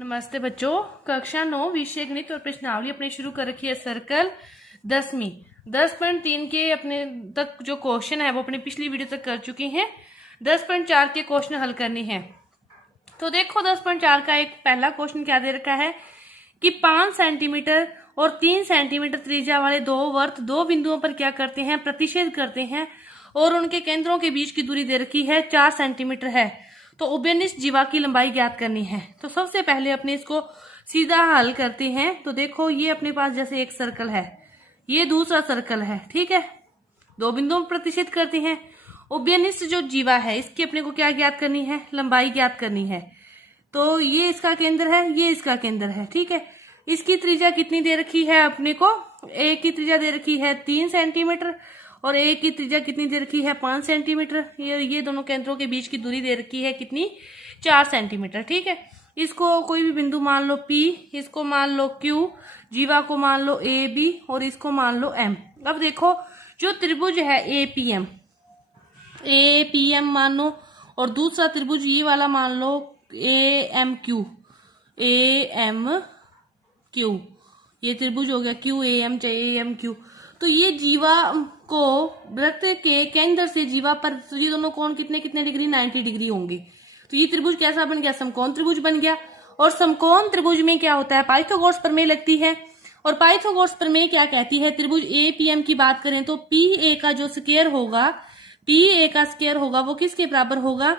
नमस्ते बच्चों। कक्षा 9 विषय गणित और प्रश्नावली अपने शुरू कर रखी है सर्कल 10वीं 10.3 के अपने तक जो क्वेश्चन है वो अपने पिछली वीडियो तक कर चुके हैं। 10.4 के क्वेश्चन हल करने हैं। तो देखो 10.4 का एक पहला क्वेश्चन क्या दे रखा है कि 5 सेंटीमीटर और 3 सेंटीमीटर त्रिज्या वाले दो वर्त दो बिंदुओं पर क्या करते हैं, प्रतिच्छेद करते हैं और उनके केंद्रों के बीच की दूरी दे रखी है 4 सेंटीमीटर है। तो उभयनिष्ठ जीवा की लंबाई ज्ञात करनी है। तो सबसे पहले अपने इसको सीधा हल करते हैं। तो देखो ये अपने पास जैसे एक सर्कल है, ये दूसरा सर्कल है, ठीक है। दो बिंदुओं पर प्रतिच्छेद करते हैं। उभयनिष्ठ जो जीवा है इसकी अपने को क्या ज्ञात करनी है, लंबाई ज्ञात करनी है। तो ये इसका केंद्र है, ये इसका केंद्र है, ठीक है। इसकी त्रिज्या कितनी दे रखी है अपने को, एक की त्रिज्या दे रखी है 3 सेंटीमीटर और एक की त्रिज्या कितनी दे रखी है 5 सेंटीमीटर। ये दोनों केंद्रों के बीच की दूरी दे रखी है कितनी, 4 सेंटीमीटर, ठीक है। इसको कोई भी बिंदु मान लो P, इसको मान लो Q, जीवा को मान लो AB और इसको मान लो M। अब देखो जो त्रिभुज है APM मान लो और दूसरा त्रिभुज ये वाला मान लो AMQ, ये त्रिभुज हो गया QAM चाहे AMQ। तो ये जीवा को वृत्त के केंद्र से जीवा पर ये दोनों कोण कितने कितने डिग्री, 90 डिग्री होंगे। तो ये त्रिभुज कैसा बन गया, समकोण त्रिभुज बन गया। और समकोण त्रिभुज में क्या होता है, पाइथागोरस प्रमेय लगती है। और पाइथागोरस प्रमेय क्या कहती है, त्रिभुज APM की बात करें तो PA का जो स्क्वायर होगा, PA का स्क्वायर होगा वो किसके बराबर होगा,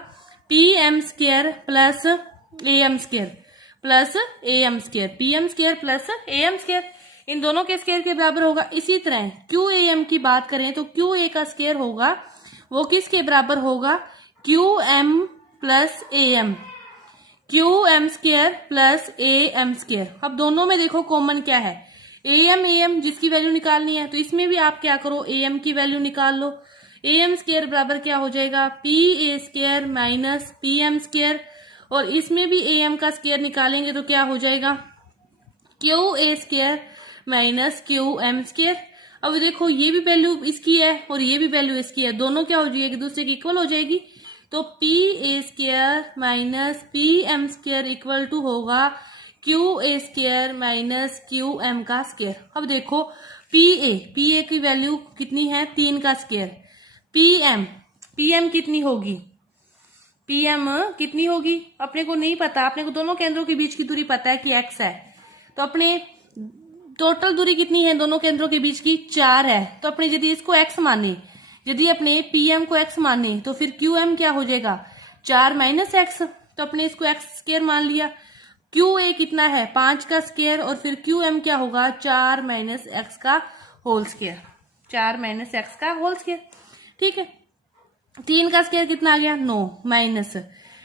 PM square plus AM square plus AM square, PM square plus AM square, इन दोनों के स्क्वायर के बराबर होगा। इसी तरह QAM की बात करें तो QA का स्क्वायर होगा वो किसके बराबर होगा, QM plus AM, QM square plus AM square. अब दोनों में देखो कॉमन क्या है, AM जिसकी वैल्यू निकालनी है। तो इसमें भी आप क्या करो, AM की वैल्यू निकाल लो। AM स्क्वायर बराबर क्या हो जाएगा, PA square minus PM square. और इसमें भी AM का स्क्वायर निकालेंगे तो क्या हो जाएगा, QA square minus QM square. अब देखो ये भी वैल्यू इसकी है और ये भी वैल्यू इसकी है, दोनों क्या हो जाएगी, एक दूसरे की इक्वल हो जाएगी। तो PA square minus PM square equal to होगा QA स्क्वायर माइनस QM का स्क्वायर। अब देखो PA की वैल्यू कितनी है, 3 का स्क्वायर। PM कितनी होगी, PM कितनी होगी अपने को नहीं पता, अपने को दोनों केंद्रों के बीच की दूरी पता है कि x है। तो अपने टोटल दूरी कितनी है दोनों केंद्रों के बीच की, 4 है। तो अपने यदि इसको x माने, यदि अपने PM को x माने तो फिर QM क्या हो जाएगा, 4 माइनस x। तो अपने इसको x स्क्वायर मान लिया। QA कितना है, 5 का स्क्वायर और फिर QM क्या होगा, 4 माइनस x का होल स्क्वायर, 4 माइनस x का होल स्क्वायर, ठीक है। 3 का स्क्वायर कितना आ गया, 9 minus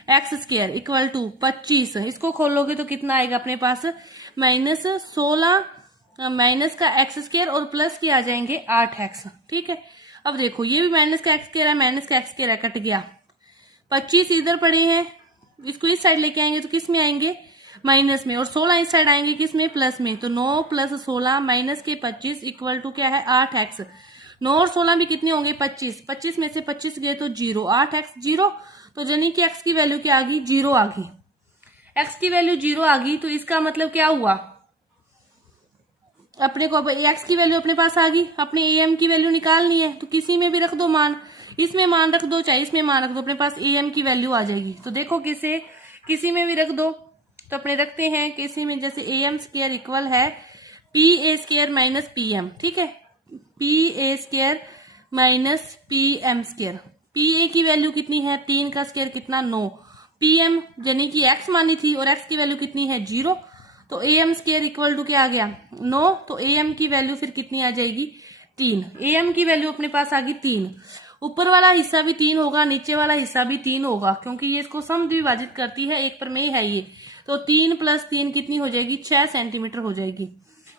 x square equal to 25। इसको खोलोगे तो कितना आएगा अपने पास, माइनस 16 माइनस का x स्क्वायर और प्लस के आ जाएंगे 8x, ठीक है। अब देखो ये भी माइनस का x स्क्वायर है, माइनस का x स्क्वायर है, कट गया। 25 इधर पड़े हैं, इसको इस साइड लेके आएंगे तो किस में आएंगे, माइनस में, और 16 इस साइड आएंगे किस में, प्लस में। तो 9 प्लस 16 माइनस के 25 इक्वल टू क्या है, 8x। 9 और 16 भी कितने होंगे, 25, 25 में से 25 गए तो 0, 8x 0। तो यानी कि x की वैल्यू क्या आ गई, 0 आ गई। x की वैल्यू 0 आ गई तो इसका मतलब क्या हुआ, अपने को x की वैल्यू अपने पास आ गई। अपने AM की वैल्यू निकालनी है तो किसी में भी रख दो मान, इसमें मान रख दो चाहे इसमें मान रख दो, अपने पास AM की वैल्यू आ जाएगी। तो देखो किसी में भी रख दो। तो अपने रखते हैं किसी में, जैसे AM स्क्वायर इक्वल है PA स्क्वायर माइनस PM, ठीक है। PA square minus PM square. PA की वैल्यू कितनी है, 3 का स्क्वायर कितना, 9। PM यानी कि x मानी थी और x की वैल्यू कितनी है, 0। तो AM स्क्वायर इक्वल टू क्या आ गया, 9। तो AM की वैल्यू फिर कितनी आ जाएगी, 3। AM की वैल्यू अपने पास आ गई 3। ऊपर वाला हिस्सा भी 3 होगा, नीचे वाला हिस्सा भी 3 होगा, क्योंकि ये इसको समद्विभाजित करती है, एक प्रमेय है ये। तो 3 प्लस 3 कितनी हो जाएगी, 6 सेंटीमीटर हो जाएगी।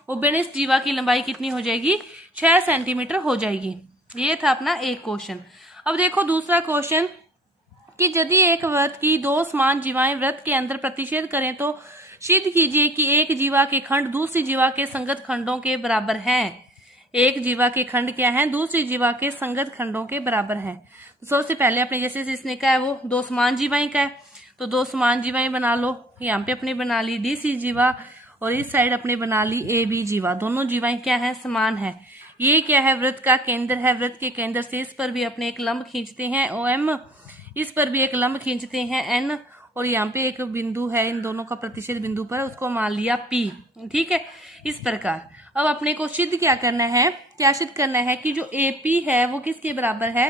उभयनिष्ठ जीवा की लंबाई कितनी हो जाएगी, 6 सेंटीमीटर हो जाएगी। ये था अपना एक क्वेश्चन। अब देखो दूसरा क्वेश्चन कि यदि एक वृत्त की दो समान जीवाएं वृत्त के अंदर प्रतिच्छेद करें तो सिद्ध कीजिए कि एक जीवा के खंड दूसरी जीवा के संगत खंडों के बराबर हैं। एक जीवा के खंड क्या है, दूसरी जीवा के संगत खंडों के बराबर हैं। तो सबसे पहले अपने जैसे इसने कहा है वो दो समान जीवाएं का है, तो दो समान जीवाएं बना लो, यहाँ पे अपने बना ली DC जीवा और इस साइड अपने बना ली AB जीवा। दोनों जीवाएं क्या है, समान है। ये क्या है, वृत्त का केंद्र है। वृत्त के केंद्र से इस पर भी अपने एक लंब खींचते हैं OM, इस पर भी एक लंब खींचते हैं N, और यहाँ पे एक बिंदु है इन दोनों का प्रतिच्छेद बिंदु पर, उसको मान लिया P। ठीक है, इस प्रकार। अब अपने को सिद्ध क्या करना है, क्या सिद्ध करना है कि जो AP है वो किसके बराबर है,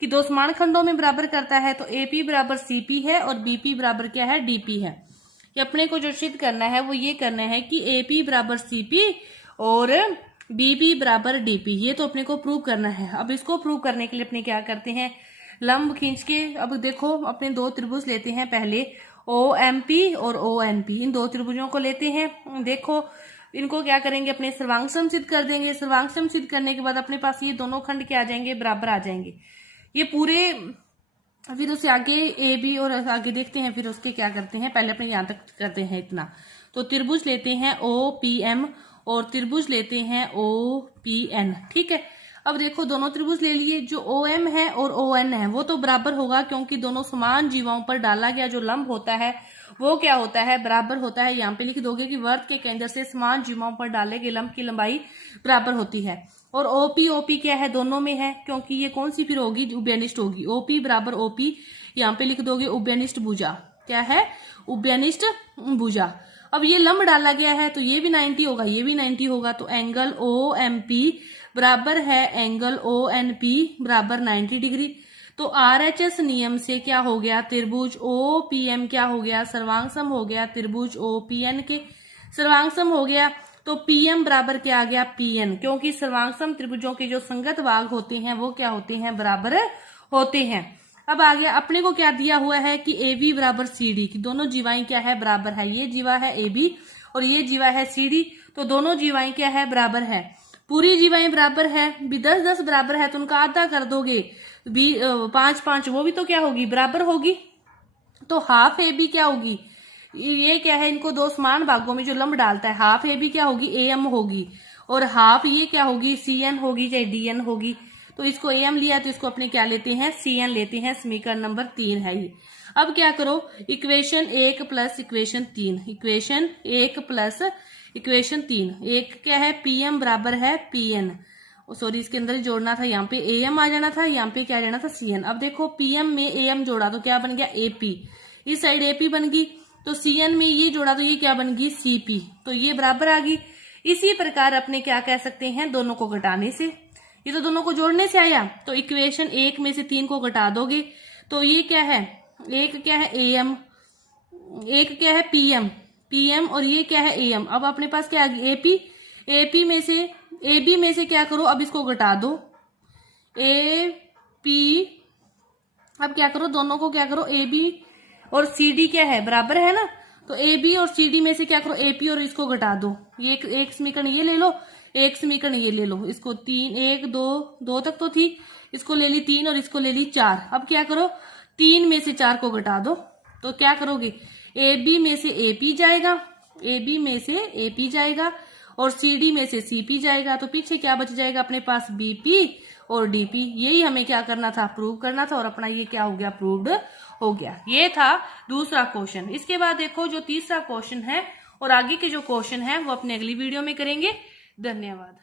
कि दो समान खंडों में बराबर करता है। तो AP बराबर CP है और BP बराबर क्या है, DP है। ये अपने को जो सिद्ध करना है वो ये करना है कि AP बराबर CP और BP बराबर DP, ये तो अपने को प्रूव करना है। अब इसको प्रूव करने के लिए अपने क्या करते हैं, लंब खींच के, अब देखो अपने दो त्रिभुज लेते हैं, पहले OMP और ONP, इन दो त्रिभुजों को लेते हैं। देखो इनको क्या करेंगे, अपने सर्वांगसम सिद्ध कर देंगे। सर्वांगसम सिद्ध करने के बाद अपने पास ये दोनों खंड क्या आ जाएंगे, बराबर आ जाएंगे। ये पूरे, फिर उससे आगे AB और आगे देखते हैं, फिर उसके क्या करते हैं, पहले अपने यहाँ तक करते हैं इतना। तो त्रिभुज लेते हैं OPM और त्रिभुज लेते हैं OPN। ठीक है, अब देखो दोनों त्रिभुज ले लिए, जो OM है और ON है वो तो बराबर होगा, क्योंकि दोनों समान जीवाओं पर डाला गया जो लंब होता है वो क्या होता है, बराबर होता है। यहाँ पे लिख दोगे कि वृत्त के केंद्र से समान जीवाओं पर डाले गए लंब की लंबाई बराबर होती है। और OP क्या है, दोनों में है, क्योंकि ये कौन सी फिर होगी, उभयनिष्ठ होगी। OP बराबर OP, यहाँ पे लिख दोगे उभयनिष्ठ भुजा। क्या है, उभयनिष्ठ भुजा। अब ये लंब डाला गया है तो ये भी 90 होगा, ये भी 90 होगा। तो एंगल OMP बराबर है एंगल ONP बराबर 90 डिग्री। तो RHS नियम से क्या हो गया, त्रिभुज OPM क्या हो गया, सर्वांगसम हो गया त्रिभुज OPN के, सर्वांगसम हो गया। तो PM बराबर क्या आ गया, PN, क्योंकि सर्वांगसम त्रिभुजों के जो संगत भाग होते हैं वो क्या होते हैं, बराबर होते हैं। अब आ गया अपने को क्या दिया हुआ है कि AB बराबर CD, की दोनों जीवाएं क्या है, बराबर है। ये जीवा है AB और ये जीवा है CD, तो दोनों जीवाएं क्या है, बराबर है। पूरी जीवाएं बराबर है, 10-10 बराबर है तो उनका आधा कर दोगे, 5-5, वो भी तो क्या होगी, बराबर होगी। तो हाफ AB क्या होगी, ये क्या है, इनको दो समान भागों में जो लंब डालता है, हाफ AB क्या होगी, AM होगी, और हाफ ये क्या होगी, CN होगी चाहे DN होगी। तो इसको AM लिया तो इसको अपने क्या लेते हैं, CN लेते हैं। समीकरण नंबर 3 है ये। अब क्या करो, equation 1 plus equation 3, equation 1 plus equation 3, एक क्या है, PM बराबर है PN, सॉरी इसके अंदर जोड़ना था, यहाँ पे AM आ जाना था, यहाँ पे क्या आ जाना था, CN। अब देखो PM में AM जोड़ा तो क्या बन गया, AP, इस साइड AP बन गई, तो CN में ये जोड़ा तो ये क्या बन गई, CP, तो ये बराबर आ गई। इसी प्रकार अपने क्या कह सकते हैं, दोनों को घटाने से, ये तो दोनों को जोड़ने से आया, तो इक्वेशन 1 में से 3 को घटा दोगे तो ये क्या है, एक क्या है AM, एक क्या है PM और ये क्या है AM। अब अपने पास क्या आ गई, AP में से, AB में से क्या करो, अब इसको घटा दो, AP, अब क्या करो, दोनों को क्या करो, AB और CD क्या है, बराबर है ना, तो AB और CD में से क्या करो, AP और इसको घटा दो। ये एक समीकरण ये ले लो, एक समीकरण ये ले लो, इसको 3 1 2 2 तक तो थी, इसको ले ली 3 और इसको ले ली 4। अब क्या करो, 3 में से 4 को घटा दो, तो क्या करोगे, AB में से AP जाएगा, AB में से AP जाएगा और CD में से CP जाएगा, तो पीछे क्या बच जाएगा अपने पास, BP और DP। यही हमें क्या करना था, प्रूव करना था, और अपना ये क्या हो गया, प्रूव्ड हो गया। ये था दूसरा क्वेश्चन। इसके बाद देखो जो तीसरा क्वेश्चन है और आगे के जो क्वेश्चन है वो अपने अगली वीडियो में करेंगे। धन्यवाद।